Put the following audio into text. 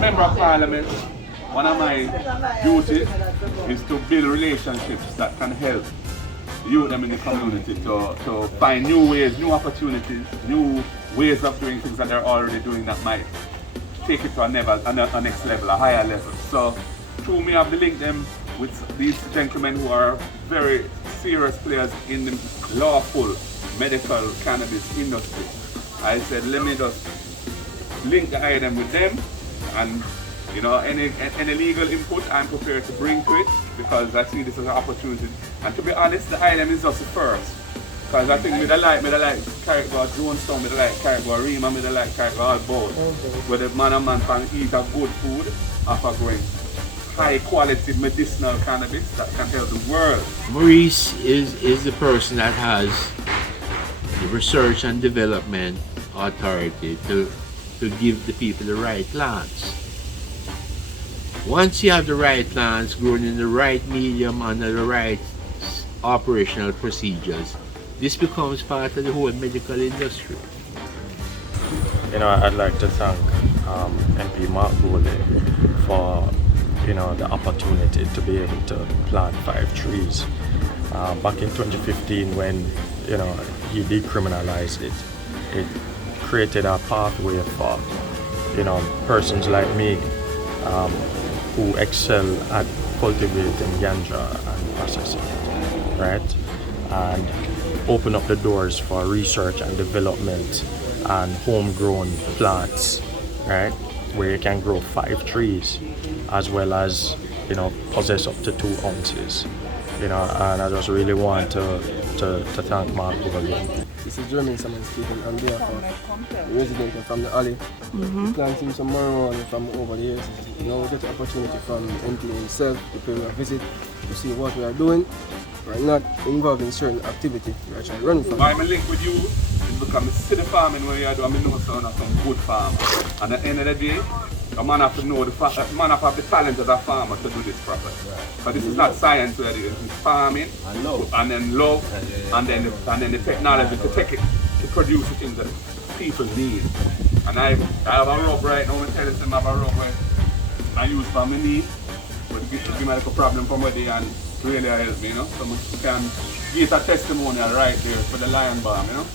member of parliament, one of my duties is to build relationships that can help youth them in the community to find new ways, new opportunities, new ways of doing things that they're already doing that might take it to a next level, a higher level. So through me, I've linked them with these gentlemen who are very serious players in the lawful medical cannabis industry. I said, let me just link the item with them, and you know, any legal input I'm prepared to bring to it, because I see this as an opportunity. And to be honest, the item is just the first. Because I think me like Carrickborough Jonestown, me like Carrickborough Rima, me like Carrickborough all both. Where the man and man can eat a good food after growing high quality medicinal cannabis that can help the world. Maurice is the person that has the research and development authority to give the people the right plants. Once you have the right plants grown in the right medium under the right operational procedures, this becomes part of the whole medical industry. You know, I'd like to thank MP Mark Goldie for, you know, the opportunity to be able to plant 5 trees. Back in 2015, when, you know, he decriminalized it, it created a pathway for, you know, persons like me who excel at cultivating ganja and processing it, right? And open up the doors for research and development and homegrown plants, right? Where you can grow 5 trees as well as, you know, possess up to 2 ounces. You know, and I just really want to thank Mark again. This is Jeremy Summons speaking on behalf of the resident from the alley. Planting some marijuana from over the years. You know, we get the opportunity from the MP himself to pay a visit to see what we are doing. We're not involved in certain activity. We're actually running from. Why I'm linked with you is because I see the farming where you do, I know some good farm. And at the end of the day, a man have to know the man have the talent as a farmer to do this properly. But this is not science where it is. It's farming and then love and then the technology to take it to produce the things that people need. And I have a rub right now. I'm telling them I have a rub where I use for my knee, but it gives me like a problem from where they and really help me, you know. So we can give a testimonial right there for the lion balm, you know.